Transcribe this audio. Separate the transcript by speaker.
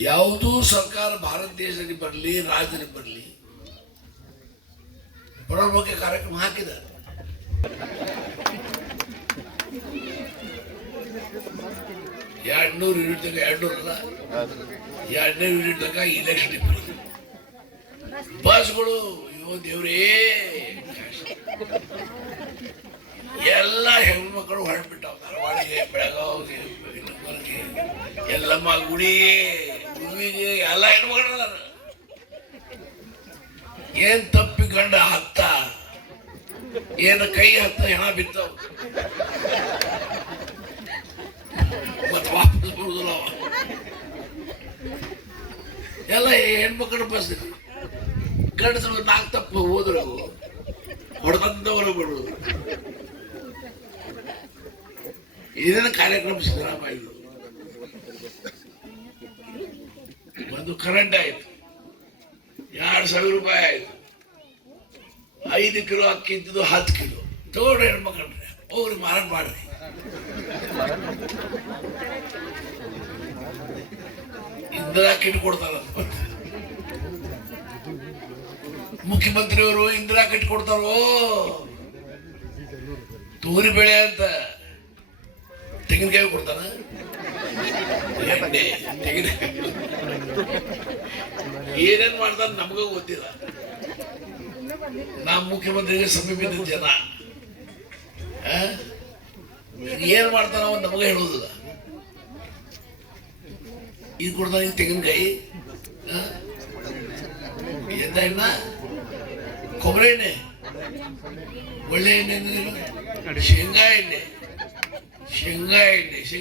Speaker 1: ಯಾವುದೂ ಸರ್ಕಾರ ಭಾರತ ದೇಶದಲ್ಲಿ ಬರಲಿ, ರಾಜ್ಯದಲ್ಲಿ ಬರಲಿ ಬರೋ ಕಾರ್ಯಕ್ರಮ ಹಾಕಿದ ಎರಡ್ನೂರು ಯೂನಿಟ್ ತನಕ ಎರಡು ನೂರು ಅಲ್ಲ, ಎರಡ್ನೂರು ಯೂನಿಟ್ ತನಕ ಇಲೆಕ್ಷನ್ ಬಸ್ಗಳು, ಅಯ್ಯೋ ದೇವ್ರೇ. ಎಲ್ಲ ಹೆಣ್ಮಕ್ಳು ಹೊರಟ್ಬಿಟ್ಟಾವ ಧಾರವಾಡಿಗೆ ಬೆಳಗಾವಿಗೆ ಎಲ್ಲಮ್ಮ ಗುಡಿಗೆ. ಗುರುವಿಗೆ ಎಲ್ಲ ಹೆಣ್ಮಕ್ಳು ಅದಾರ. ಏನ್ ತಪ್ಪಿ ಗಂಡ ಹತ್ತ? ಏನ ಕೈ ಹತ್ತ, ಹೆಣ ಬಿತ್ತವ? ಮತ್ ವಾಪಸ್ ಬರುದಿಲ್ಲ ಎಲ್ಲ ಹೆಣ್ಮಕ್ಳು ಬಸ್ ಗಂಡಸರು ನಾಲ್ಕು ತಪ್ಪು ಹೋದ್ರು. ಹೊಡೆದಂತ ಹೊರಗೆ ಇದನ್ನ ಇದೇನ ಕಾರ್ಯಕ್ರಮ ಸಿದ್ದರಾಮಯ್ಯ ಒಂದು ಕರೆಂಟ್ ಆಯಿತು. ಎರಡು ಸಾವಿರ ರೂಪಾಯಿ ಆಯಿತು. ಐದು ಕಿಲೋ ಅಕ್ಕಿ ಇದ್ದಿದ್ದು ಹತ್ತು ಕಿಲೋ. ತಗೊಂಡ್ರೆ ಹೆಣ್ಮಕ್ಳ್ರೆ ಹೋಗ್ರಿ ಮಾರಾಟ ಮಾಡ್ರಿ. ಇಂದಿರಾ ಕಿಟ್ ಕೊಡ್ತಾರ ಮುಖ್ಯಮಂತ್ರಿಯವರು ಇಂದಿರಾ ಕಿಟ್ ಕೊಡ್ತಾರೋ? ತೂರಿ ಬೆಳೆ ಅಂತ ತೆಂಗಿನಕಾಯಿ ಕೊಡ್ತಾರ? ಏನೇನ್ ಮಾಡ್ದ ನಮಗೂ ಗೊತ್ತಿಲ್ಲ. ನಾ ಮುಖ್ಯಮಂತ್ರಿಗೆ ಸಮೀಪಿದ ಜನ? ಏನ್ ಮಾಡ್ತಾನ ನಮಗ ಹೇಳುದಿಲ್ಲ. ಇದು ಕೊಡ್ತಾನ ಈ ತೆಂಗಿನಕಾಯಿ? ಎಂತ ಎಣ್ಣ? ಕೊಬ್ಬರಿ ಎಣ್ಣೆ. ಒಳ್ಳೆ ಎಣ್ಣೆ? ಶೇಂಗಾ ಎಣ್ಣೆ. ಶೇಂಗಾ ಎಣ್ಣೆ. ಶೇಂಗಾ